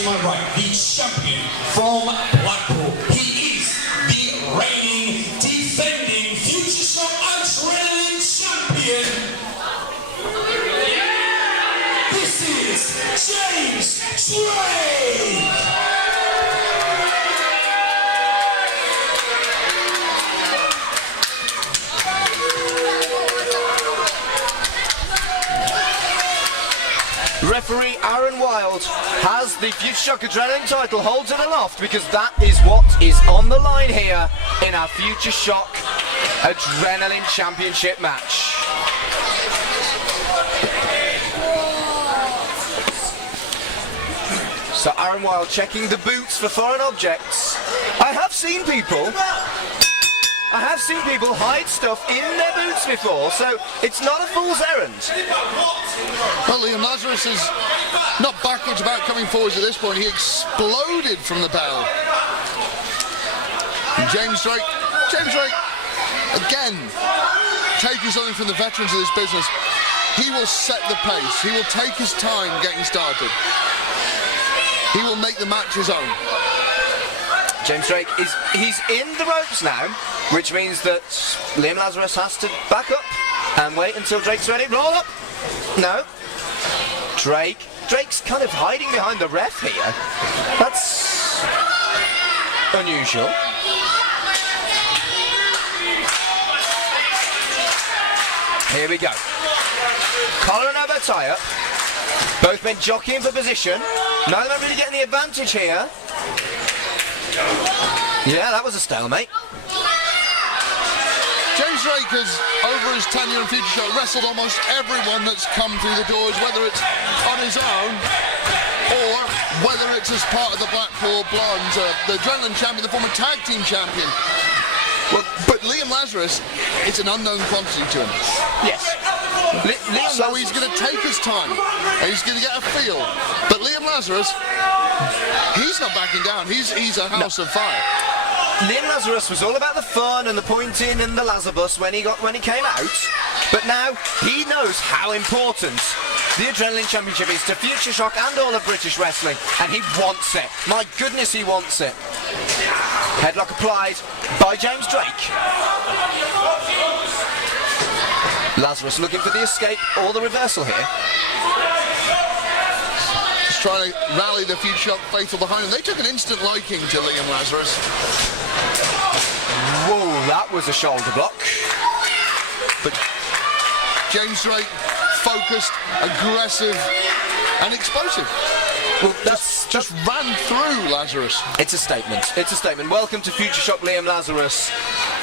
to my right, the champion from Blackpool. He is the reigning, defending Futureshock Access champion. This is James Drake. Referee Aaron Wild has the Futureshock Adrenaline title, holds it aloft because that is what is on the line here in our Futureshock Adrenaline Championship match. So Aaron Wild checking the boots for foreign objects. I have seen people hide stuff in their boots before, so it's not a fool's errand. Well, Liam Lazarus is not backwards about coming forwards at this point. He exploded from the bell. And James Drake, again, taking something from the veterans of this business. He will set the pace. He will take his time getting started. He will make the match his own. James Drake he's in the ropes now, which means that Liam Lazarus has to back up and wait until Drake's ready. Roll up. No. Drake's kind of hiding behind the ref here. That's unusual. Here we go. Collar and elbow tie-up. Both men jockeying for position. Neither man really getting the advantage here. Yeah, that was a stalemate. James Drake has, over his tenure in Futureshock, wrestled almost everyone that's come through the doors, whether it's on his own or whether it's as part of the Blackpool Blondes, the Adrenaline champion, the former tag team champion. Well, but Liam Lazarus, it's an unknown quantity to him. Yes. So he's going to take his time and he's going to get a feel. But Liam Lazarus, he's not backing down. He's a house of fire. Liam Lazarus was all about the fun and the pointing and the Lazarus when he came out, but now he knows how important the Adrenaline Championship is to Futureshock and all of British wrestling, and he wants it. My goodness, he wants it. Headlock applied by James Drake. Lazarus looking for the escape or the reversal here. Just trying to rally the Futureshock faithful behind him. They took an instant liking to Liam Lazarus. Whoa, that was a shoulder block. But James Drake, focused, aggressive, and explosive. Well, just ran through Lazarus. It's a statement. It's a statement. Welcome to Futureshock, Liam Lazarus.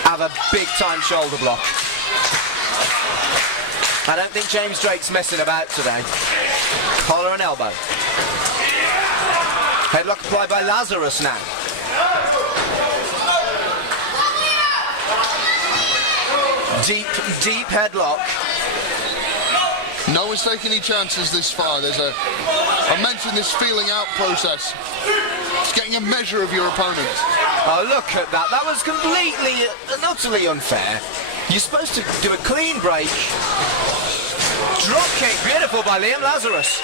Have a big-time shoulder block. I don't think James Drake's messing about today. Collar and elbow. Headlock applied by Lazarus now. Deep headlock. No one's taking any chances this far. I mentioned this feeling out process. It's getting a measure of your opponent. Oh, look at that. That was completely and utterly unfair. You're supposed to do a clean break. Drop kick. Beautiful by Liam Lazarus.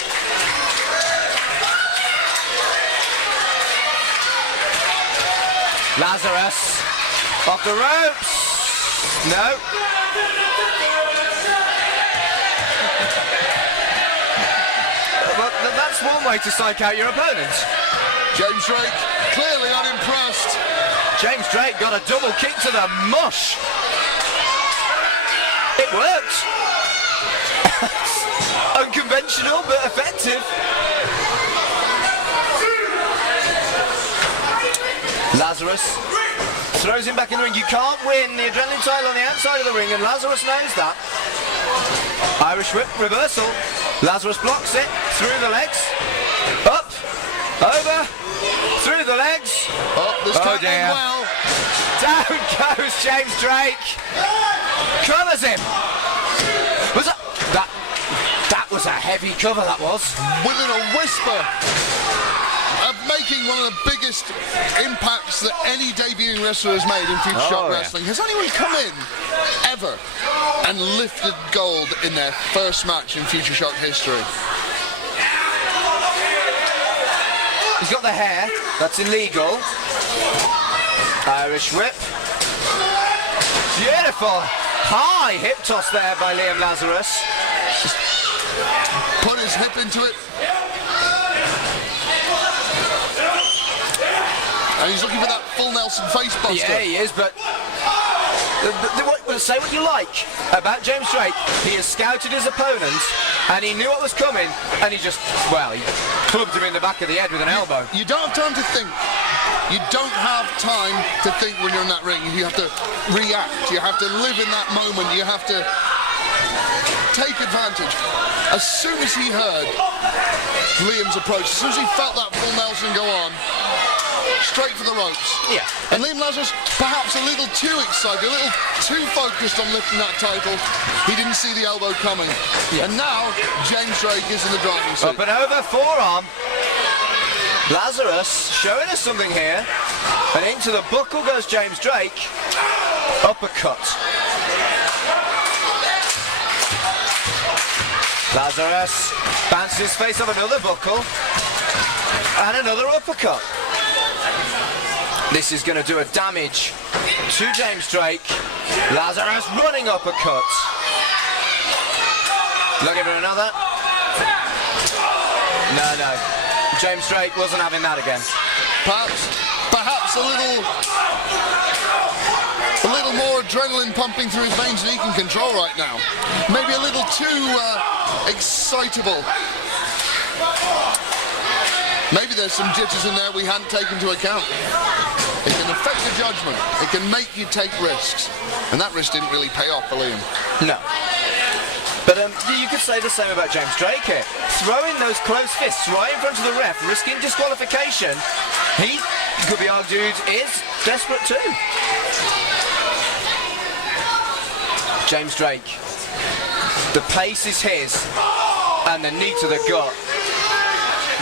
Lazarus. Off the ropes. No. Well, that's one way to psych out your opponent. James Drake clearly unimpressed. James Drake got a double kick to the mush. It worked. Unconventional but effective. Lazarus throws him back in the ring. You can't win the Adrenaline title on the outside of the ring, and Lazarus knows that. Irish whip reversal. Lazarus blocks it through the legs. Up, over, through the legs. Oh, this can't end well. Down goes James Drake. Covers him. Was that was a heavy cover, that was. Within a whisper of making one of the biggest impacts that any debuting wrestler has made in Futureshock Wrestling. Has anyone come in, ever, and lifted gold in their first match in Futureshock history? He's got the hair. That's illegal. Irish whip. Beautiful. High hip toss there by Liam Lazarus. Put his hip into it. And he's looking for that full Nelson face buster. Yeah, he is, but say what you like about James Drake. He has scouted his opponent, and he knew what was coming, and he just, well, he clubbed him in the back of the head with an elbow. You don't have time to think. You don't have time to think when you're in that ring. You have to react. You have to live in that moment. You have to take advantage. As soon as he heard Liam's approach, as soon as he felt that full Nelson go on, straight for the ropes. Yeah. And Liam Lazarus, perhaps a little too excited, a little too focused on lifting that title. He didn't see the elbow coming. Yeah. And now, James Drake is in the driving seat. Up and over, forearm. Lazarus showing us something here. And into the buckle goes James Drake. Uppercut. Lazarus bounces his face off another buckle. And another uppercut. This is going to do a damage to James Drake. Lazarus running uppercut. Looking for another. No. James Drake wasn't having that again. Perhaps a little more adrenaline pumping through his veins than he can control right now. Maybe a little too excitable. Maybe there's some jitters in there we hadn't taken into account. It can affect your judgment. It can make you take risks. And that risk didn't really pay off for Liam. No. But you could say the same about James Drake here. Throwing those close fists right in front of the ref, risking disqualification, he could be argued is desperate too. James Drake. The pace is his, and the knee to the gut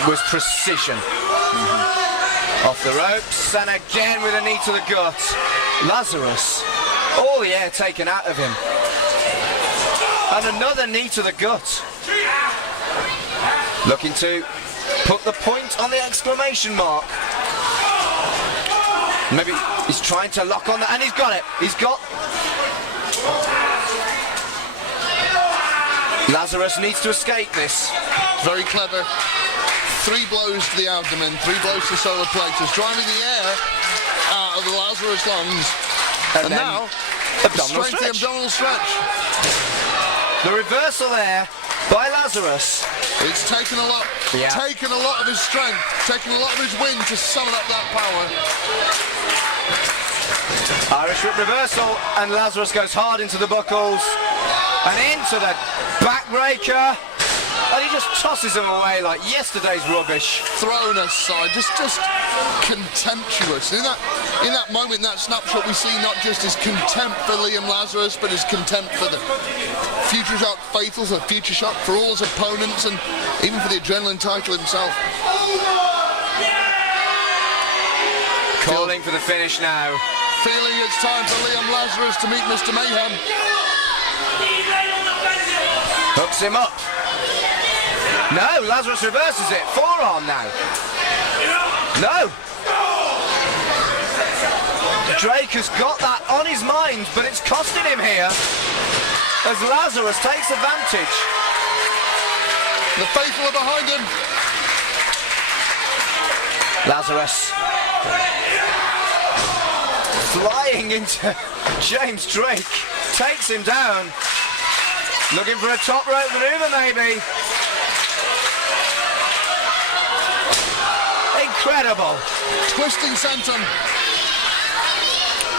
was precision. Off the ropes, and again with a knee to the gut. Lazarus, all the air taken out of him. And another knee to the gut. Looking to put the point on the exclamation mark. Maybe he's trying to lock on that, and he's got it. He's got... Lazarus needs to escape this. Very clever. 3 blows to the abdomen, 3 blows to the solar plexus, driving the air out of the Lazarus lungs. And now, abdominal straight to the abdominal stretch. The reversal there by Lazarus. It's taken a lot of his strength, taken a lot of his wind to summon up that power. Irish whip reversal, and Lazarus goes hard into the buckles and into the backbreaker. And he just tosses him away like yesterday's rubbish. Thrown aside, just contemptuous. In that moment, in that snapshot, we see not just his contempt for Liam Lazarus, but his contempt for the Futureshock faithfuls, the Futureshock, for all his opponents, and even for the Adrenaline title himself. Calling for the finish now. Feeling it's time for Liam Lazarus to meet Mr. Mayhem. Hooks him up. No, Lazarus reverses it. Forearm now. No. Drake has got that on his mind, but it's costing him here as Lazarus takes advantage. The faithful are behind him. Lazarus flying into James Drake, takes him down. Looking for a top rope maneuver, maybe. Incredible. Twisting senton.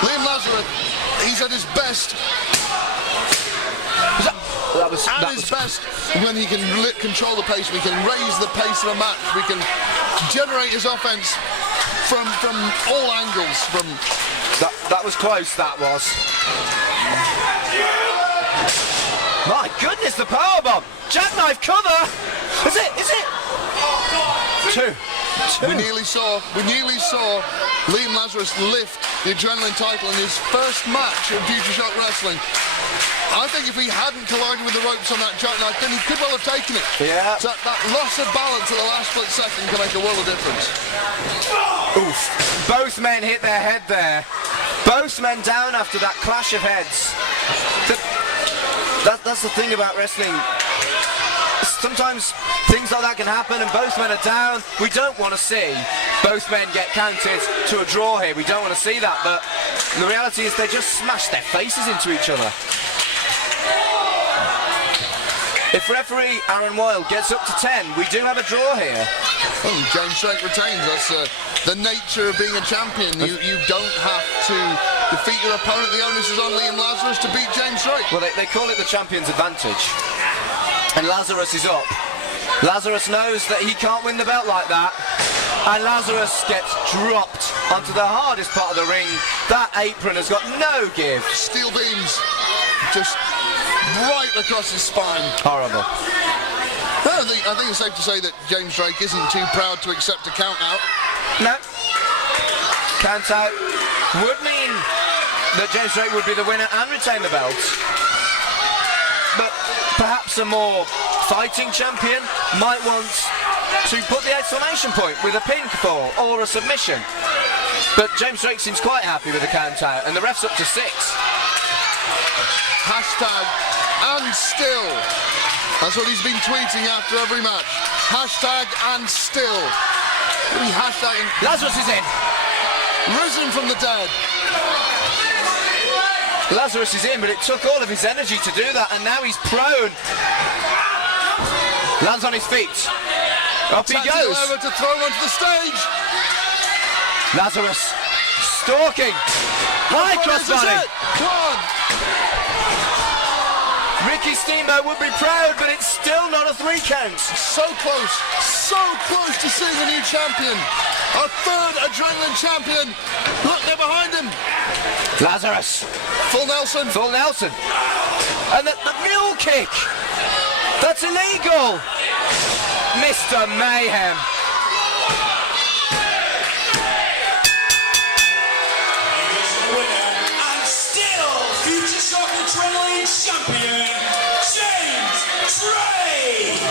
Liam Lazarus, he's at his best. That was best when he can control the pace. We can raise the pace of a match. We can generate his offense from all angles. That was close, that was. My goodness, the powerbomb! Jackknife cover! Is it? Two. We nearly saw Liam Lazarus lift the Adrenaline title in his first match of Futureshock Wrestling. I think if he hadn't collided with the ropes on that jackknife, then he could well have taken it. Yeah. So that loss of balance at the last split second can make a world of difference. Oof. Both men hit their head there. Both men down after that clash of heads. That's the thing about wrestling. Sometimes things like that can happen and both men are down. We don't want to see both men get counted to a draw here. We don't want to see that, but the reality is they just smashed their faces into each other. If referee Aaron Weil gets up to 10, we do have a draw here. Oh, James Drake retains. That's the nature of being a champion. You don't have to defeat your opponent. The onus is on Liam Lazarus to beat James Drake. Well, they call it the champion's advantage. And Lazarus is up. Lazarus knows that he can't win the belt like that. And Lazarus gets dropped onto the hardest part of the ring. That apron has got no give. Steel beams just right across his spine. Horrible. I think it's safe to say that James Drake isn't too proud to accept a count out. No. Count out would mean that James Drake would be the winner and retain the belt. But perhaps a more fighting champion might want to put the exclamation point with a pinfall or a submission. But James Drake seems quite happy with the count out, and the ref's up to 6. Hashtag and still. That's what he's been tweeting after every match. Hashtag and still. What are we hashtagging? Lazarus is in. Risen from the dead. Lazarus is in, but it took all of his energy to do that, and now he's prone. Lands on his feet. Up he goes. Over to throw onto the stage. Lazarus stalking. High crossbody. One. Ricky Steamboat would be proud, but it's still not a 3 count. So close to seeing a new champion. A third adrenaline champion. Look, they're behind him. Lazarus. Full Nelson. Full Nelson. And the mule kick. That's illegal. Mr. Mayhem. And still Futureshock Access champion, James Drake.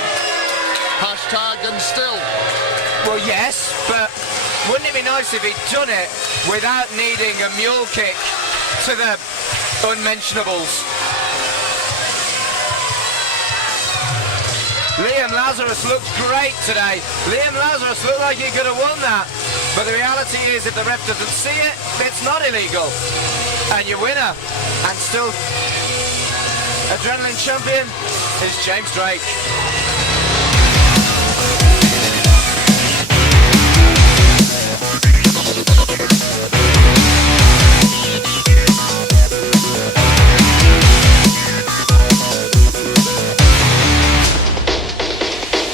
Hashtag and still. Well, yes, but wouldn't it be nice if he'd done it without needing a mule kick to the unmentionables? Liam Lazarus looked great today. Liam Lazarus looked like he could have won that. But the reality is, if the ref doesn't see it, it's not illegal. And your winner, and still adrenaline champion, is James Drake.